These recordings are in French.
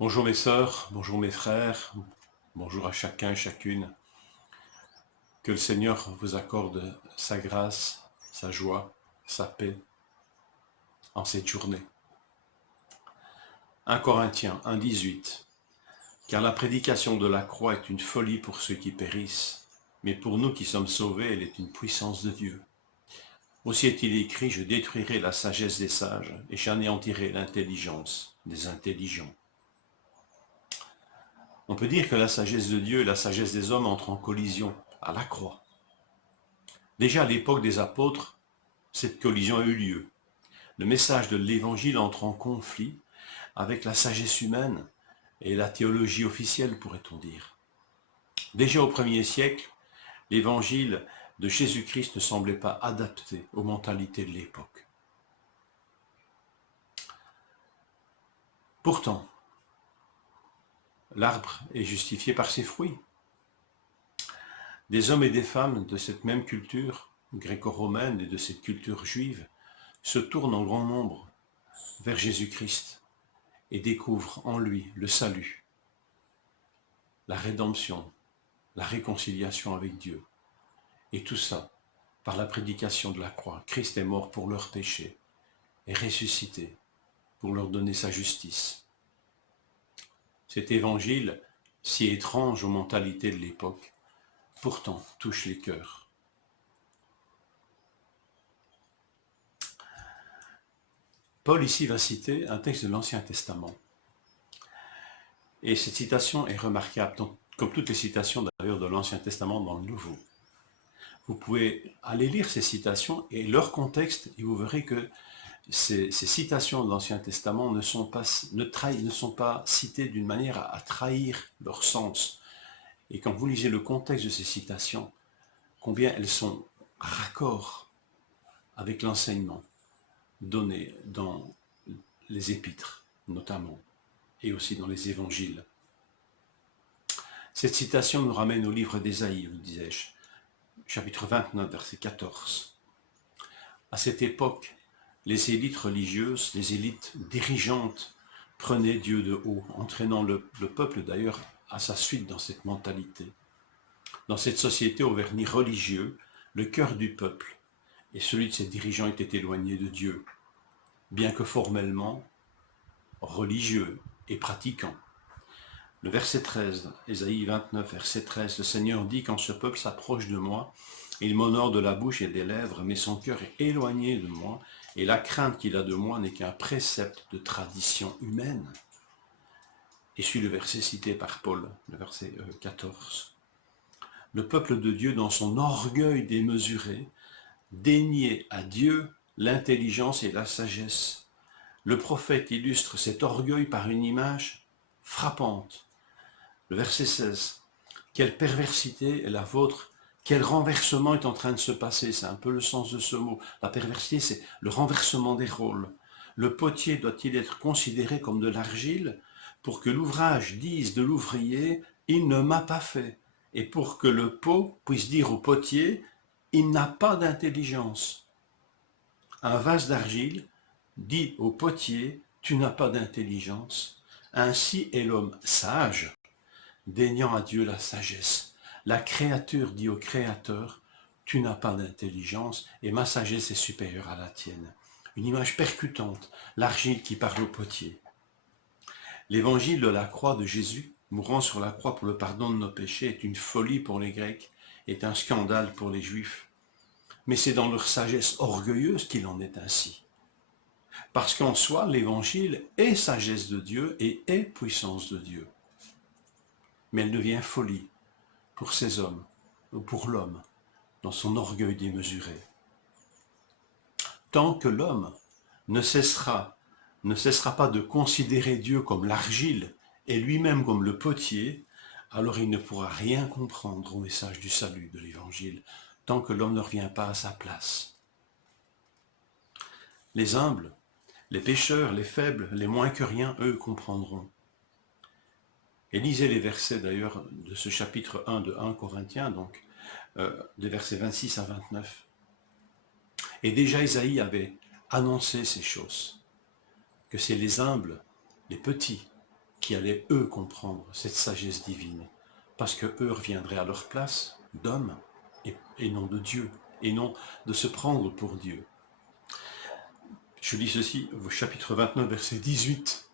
Bonjour mes sœurs, bonjour mes frères, bonjour à chacun et chacune. Que le Seigneur vous accorde sa grâce, sa joie, sa paix en cette journée. 1 Corinthiens 1,18. Car la prédication de la croix est une folie pour ceux qui périssent, mais pour nous qui sommes sauvés, elle est une puissance de Dieu. Aussi est-il écrit, je détruirai la sagesse des sages et j'anéantirai l'intelligence des intelligents. On peut dire que la sagesse de Dieu et la sagesse des hommes entrent en collision à la croix. Déjà à l'époque des apôtres, cette collision a eu lieu. Le message de l'Évangile entre en conflit avec la sagesse humaine et la théologie officielle, pourrait-on dire. Déjà au 1er siècle, l'Évangile de Jésus-Christ ne semblait pas adapté aux mentalités de l'époque. Pourtant, l'arbre est justifié par ses fruits. Des hommes et des femmes de cette même culture gréco-romaine et de cette culture juive se tournent en grand nombre vers Jésus-Christ et découvrent en lui le salut, la rédemption, la réconciliation avec Dieu. Et tout ça par la prédication de la croix. Christ est mort pour leurs péchés et ressuscité pour leur donner sa justice. Cet évangile, si étrange aux mentalités de l'époque, pourtant touche les cœurs. Paul ici va citer un texte de l'Ancien Testament. Et cette citation est remarquable, comme toutes les citations d'ailleurs de l'Ancien Testament dans le Nouveau. Vous pouvez aller lire ces citations et leur contexte, et vous verrez que ces citations de l'Ancien Testament ne sont pas citées d'une manière à trahir leur sens. Et quand vous lisez le contexte de ces citations, combien elles sont raccord avec l'enseignement donné dans les épîtres, notamment, et aussi dans les évangiles. Cette citation nous ramène au livre d'Ésaïe, vous disais-je, chapitre 29, verset 14. À cette époque, les élites religieuses, les élites dirigeantes prenaient Dieu de haut, entraînant le peuple d'ailleurs à sa suite dans cette mentalité. Dans cette société au vernis religieux, le cœur du peuple et celui de ses dirigeants étaient éloignés de Dieu, bien que formellement religieux et pratiquants. Le verset 13, Ésaïe 29, verset 13, le Seigneur dit « Quand ce peuple s'approche de moi, il m'honore de la bouche et des lèvres, mais son cœur est éloigné de moi, et la crainte qu'il a de moi n'est qu'un précepte de tradition humaine. » Et suit le verset cité par Paul, le verset 14. Le peuple de Dieu, dans son orgueil démesuré, déniait à Dieu l'intelligence et la sagesse. Le prophète illustre cet orgueil par une image frappante. Le verset 16. Quelle perversité est la vôtre, quel renversement est en train de se passer, c'est un peu le sens de ce mot. La perversité, c'est le renversement des rôles. Le potier doit-il être considéré comme de l'argile pour que l'ouvrage dise de l'ouvrier « il ne m'a pas fait » et pour que le pot puisse dire au potier « il n'a pas d'intelligence ». Un vase d'argile dit au potier « tu n'as pas d'intelligence ». Ainsi est l'homme sage, déniant à Dieu la sagesse. La créature dit au Créateur « tu n'as pas d'intelligence et ma sagesse est supérieure à la tienne ». Une image percutante, l'argile qui parle au potier. L'évangile de la croix de Jésus, mourant sur la croix pour le pardon de nos péchés, est une folie pour les Grecs, est un scandale pour les Juifs. Mais c'est dans leur sagesse orgueilleuse qu'il en est ainsi. Parce qu'en soi, l'évangile est sagesse de Dieu et est puissance de Dieu. Mais elle devient folie pour ces hommes, ou pour l'homme, dans son orgueil démesuré. Tant que l'homme ne cessera pas de considérer Dieu comme l'argile et lui-même comme le potier, alors il ne pourra rien comprendre au message du salut de l'Évangile, tant que l'homme ne revient pas à sa place. Les humbles, les pécheurs, les faibles, les moins que rien, eux, comprendront. Et lisez les versets d'ailleurs de ce chapitre 1 de 1 Corinthiens, donc des versets 26 à 29. Et déjà Isaïe avait annoncé ces choses, que c'est les humbles, les petits, qui allaient, eux, comprendre cette sagesse divine, parce que eux reviendraient à leur place d'hommes et non de Dieu, et non de se prendre pour Dieu. Je lis ceci, au chapitre 29, verset 18.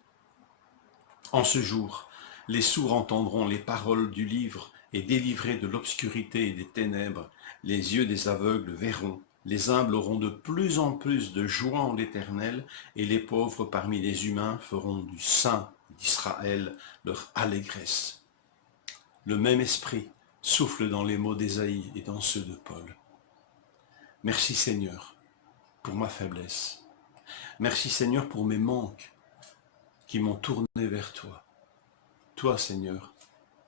En ce jour, les sourds entendront les paroles du livre, et délivrés de l'obscurité et des ténèbres, les yeux des aveugles verront. Les humbles auront de plus en plus de joie en l'Éternel, et les pauvres parmi les humains feront du Saint d'Israël leur allégresse. Le même esprit souffle dans les mots d'Ésaïe et dans ceux de Paul. Merci Seigneur pour ma faiblesse. Merci Seigneur pour mes manques qui m'ont tourné vers toi. Toi Seigneur,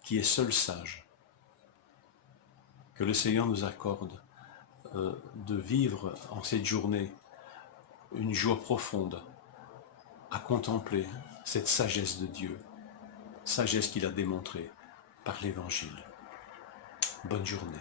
qui es seul sage. Que le Seigneur nous accorde de vivre en cette journée une joie profonde à contempler cette sagesse de Dieu, sagesse qu'il a démontrée par l'Évangile. Bonne journée.